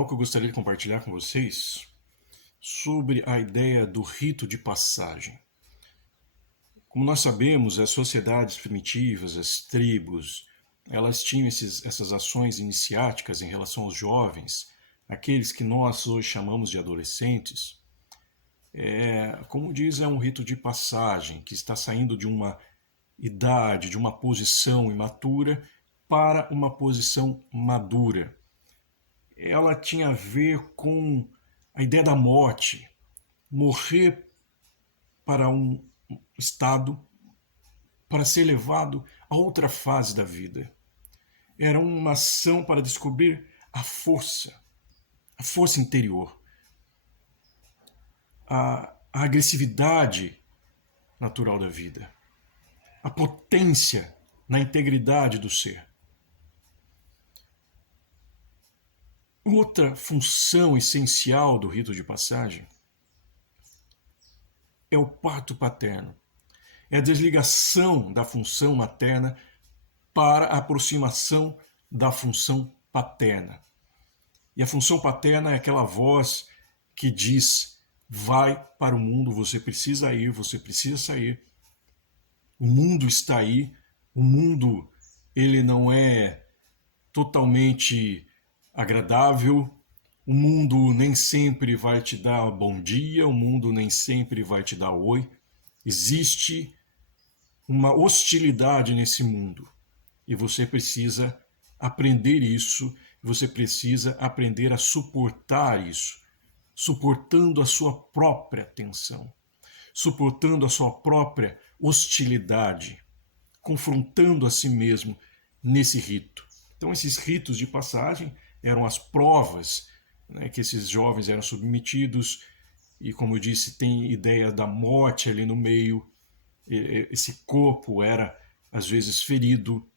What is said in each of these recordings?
algo que eu gostaria de compartilhar com vocês sobre a ideia do rito de passagem. Como nós sabemos, as sociedades primitivas, as tribos, elas tinham essas ações iniciáticas em relação aos jovens, aqueles que nós hoje chamamos de adolescentes. Como diz, é um rito de passagem que está saindo de uma idade, de uma posição imatura para uma posição madura. Ela tinha a ver com a ideia da morte, morrer para um estado, para ser levado a outra fase da vida. Era uma ação para descobrir a força interior, a agressividade natural da vida, a potência na integridade do ser. Outra função essencial do rito de passagem é o parto paterno. É a desligação da função materna para a aproximação da função paterna. E a função paterna é aquela voz que diz: vai para o mundo, você precisa ir, você precisa sair. O mundo está aí, o mundo ele não é totalmente agradável, o mundo nem sempre vai te dar bom dia, o mundo nem sempre vai te dar oi. Existe uma hostilidade nesse mundo e você precisa aprender isso, você precisa aprender a suportar isso, suportando a sua própria tensão, suportando a sua própria hostilidade, confrontando a si mesmo nesse rito. Então, esses ritos de passagem eram as provas, né, que esses jovens eram submetidos, e como eu disse, tem ideia da morte ali no meio. Esse corpo era às vezes ferido,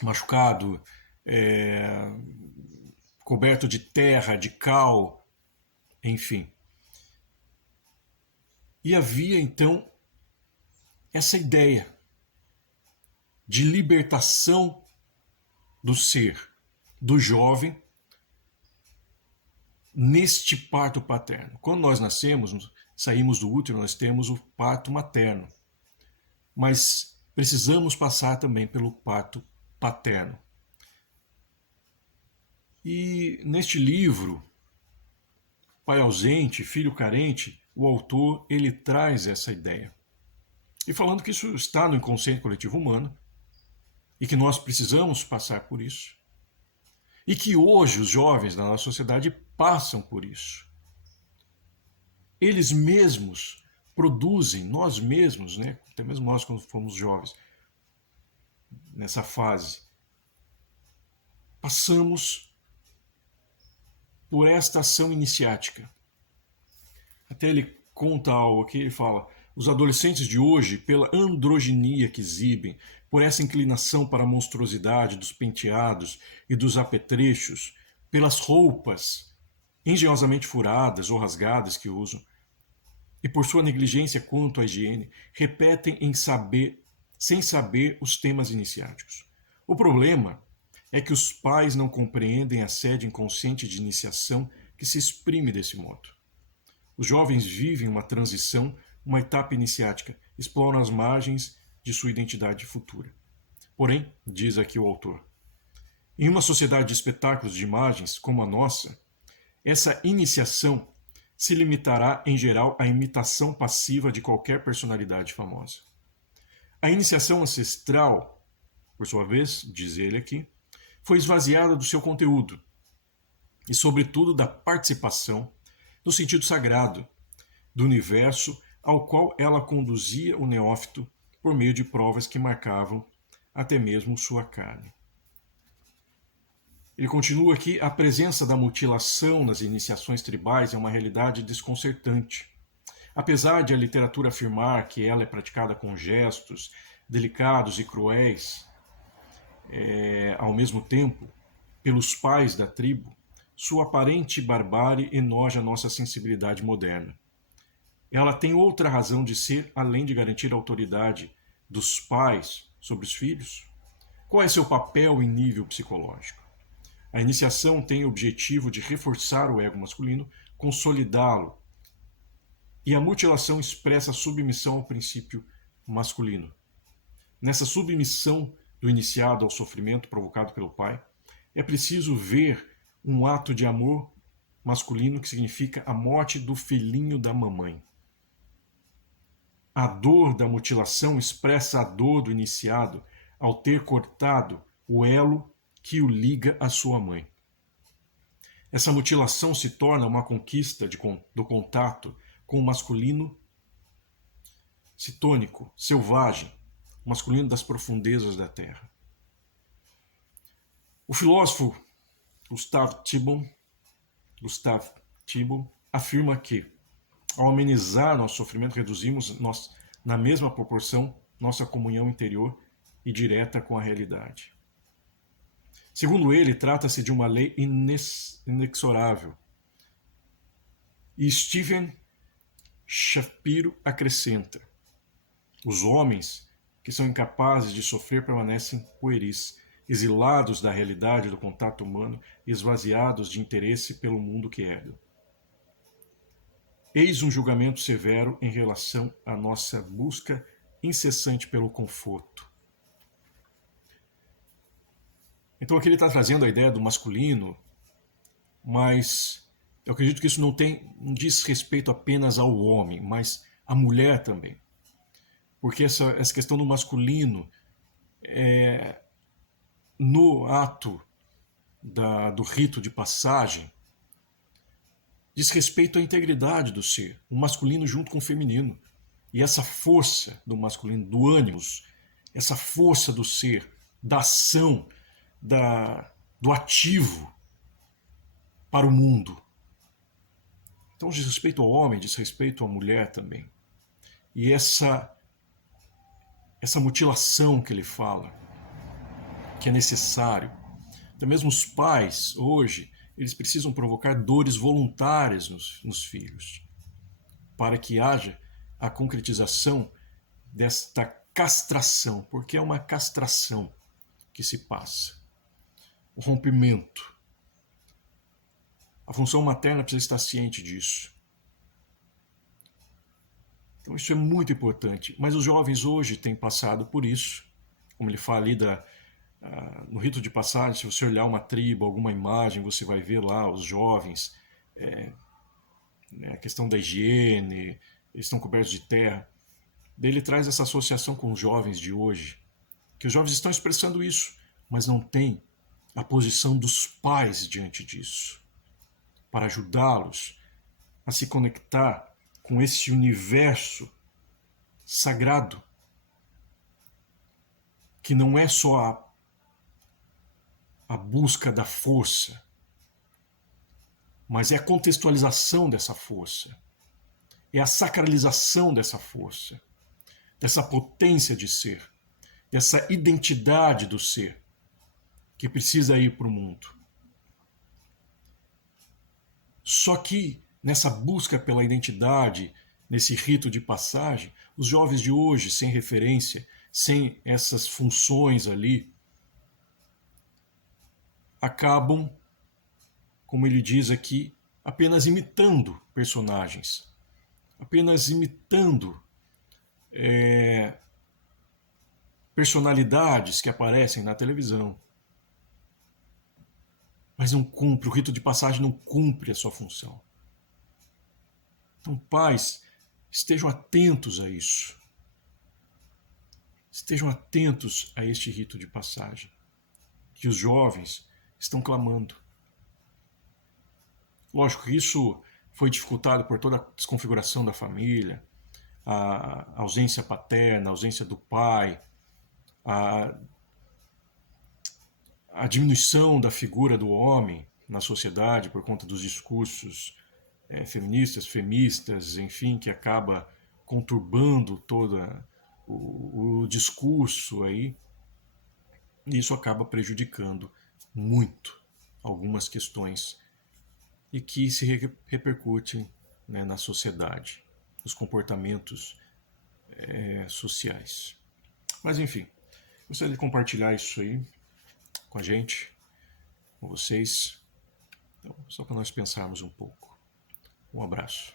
machucado, coberto de terra, de cal, enfim. E havia então essa ideia de libertação do ser, do jovem, neste parto paterno. Quando nós nascemos, saímos do útero, nós temos o parto materno. Mas precisamos passar também pelo parto paterno. E neste livro, Pai Ausente, Filho Carente, o autor ele traz essa ideia. E falando que isso está no inconsciente coletivo humano, e que nós precisamos passar por isso, e que hoje os jovens da nossa sociedade passam por isso. Eles mesmos produzem, nós mesmos, né, até mesmo nós quando fomos jovens, nessa fase, passamos por esta ação iniciática. Até ele conta algo aqui, ele fala: os adolescentes de hoje, pela androginia que exibem, por essa inclinação para a monstruosidade dos penteados e dos apetrechos, pelas roupas engenhosamente furadas ou rasgadas que usam, e por sua negligência quanto à higiene, repetem sem saber os temas iniciáticos. O problema é que os pais não compreendem a sede inconsciente de iniciação que se exprime desse modo. Os jovens vivem uma transição, uma etapa iniciática, exploram as margens de sua identidade futura. Porém, diz aqui o autor, em uma sociedade de espetáculos de imagens como a nossa, essa iniciação se limitará, em geral, à imitação passiva de qualquer personalidade famosa. A iniciação ancestral, por sua vez, diz ele aqui, foi esvaziada do seu conteúdo e, sobretudo, da participação, no sentido sagrado, do universo ao qual ela conduzia o neófito por meio de provas que marcavam até mesmo sua carne. Ele continua aqui: a presença da mutilação nas iniciações tribais é uma realidade desconcertante. Apesar de a literatura afirmar que ela é praticada com gestos delicados e cruéis, ao mesmo tempo, pelos pais da tribo, sua aparente barbárie enoja a nossa sensibilidade moderna. Ela tem outra razão de ser, além de garantir a autoridade dos pais sobre os filhos? Qual é seu papel em nível psicológico? A iniciação tem o objetivo de reforçar o ego masculino, consolidá-lo. E a mutilação expressa a submissão ao princípio masculino. Nessa submissão do iniciado ao sofrimento provocado pelo pai, é preciso ver um ato de amor masculino que significa a morte do filhinho da mamãe. A dor da mutilação expressa a dor do iniciado ao ter cortado o elo que o liga à sua mãe. Essa mutilação se torna uma conquista do contato com o masculino citônico, selvagem, o masculino das profundezas da terra. O filósofo Gustave Thibon afirma que, ao amenizar nosso sofrimento, reduzimos na mesma proporção nossa comunhão interior e direta com a realidade. Segundo ele, trata-se de uma lei inexorável. E Steven Shapiro acrescenta: os homens que são incapazes de sofrer permanecem pueris, exilados da realidade do contato humano e esvaziados de interesse pelo mundo que herdam. Eis um julgamento severo em relação à nossa busca incessante pelo conforto. Então aqui ele está trazendo a ideia do masculino, mas eu acredito que isso não diz respeito apenas ao homem, mas à mulher também. Porque essa questão do masculino, no ato do rito de passagem, diz respeito à integridade do ser, o masculino junto com o feminino. E essa força do masculino, do ânimos, essa força do ser, da ação, do ativo para o mundo. Então diz respeito ao homem, diz respeito à mulher também. E essa mutilação que ele fala, que é necessário. Até mesmo os pais, hoje, eles precisam provocar dores voluntárias nos filhos, para que haja a concretização desta castração, porque é uma castração que se passa. O rompimento. A função materna precisa estar ciente disso. Então isso é muito importante. Mas os jovens hoje têm passado por isso. Como ele fala ali no rito de passagem, se você olhar uma tribo, alguma imagem, você vai ver lá os jovens, a questão da higiene, eles estão cobertos de terra. Daí ele traz essa associação com os jovens de hoje, que os jovens estão expressando isso, mas não têm a posição dos pais diante disso, para ajudá-los a se conectar com esse universo sagrado, que não é só a busca da força, mas é a contextualização dessa força, é a sacralização dessa força, dessa potência de ser, dessa identidade do ser, que precisa ir para o mundo. Só que nessa busca pela identidade, nesse rito de passagem, os jovens de hoje, sem referência, sem essas funções ali, acabam, como ele diz aqui, apenas imitando personagens, apenas imitando personalidades que aparecem na televisão. Mas não cumpre, o rito de passagem não cumpre a sua função. Então, pais, estejam atentos a isso. Estejam atentos a este rito de passagem, que os jovens estão clamando. Lógico que isso foi dificultado por toda a desconfiguração da família, a ausência paterna, a ausência do pai, a diminuição da figura do homem na sociedade por conta dos discursos feministas, femistas, enfim, que acaba conturbando todo o discurso aí, e isso acaba prejudicando muito algumas questões e que se repercutem, né, na sociedade, nos comportamentos sociais. Mas enfim, gostaria de compartilhar isso aí com a gente. com vocês. Então, só para nós pensarmos um pouco. Um abraço.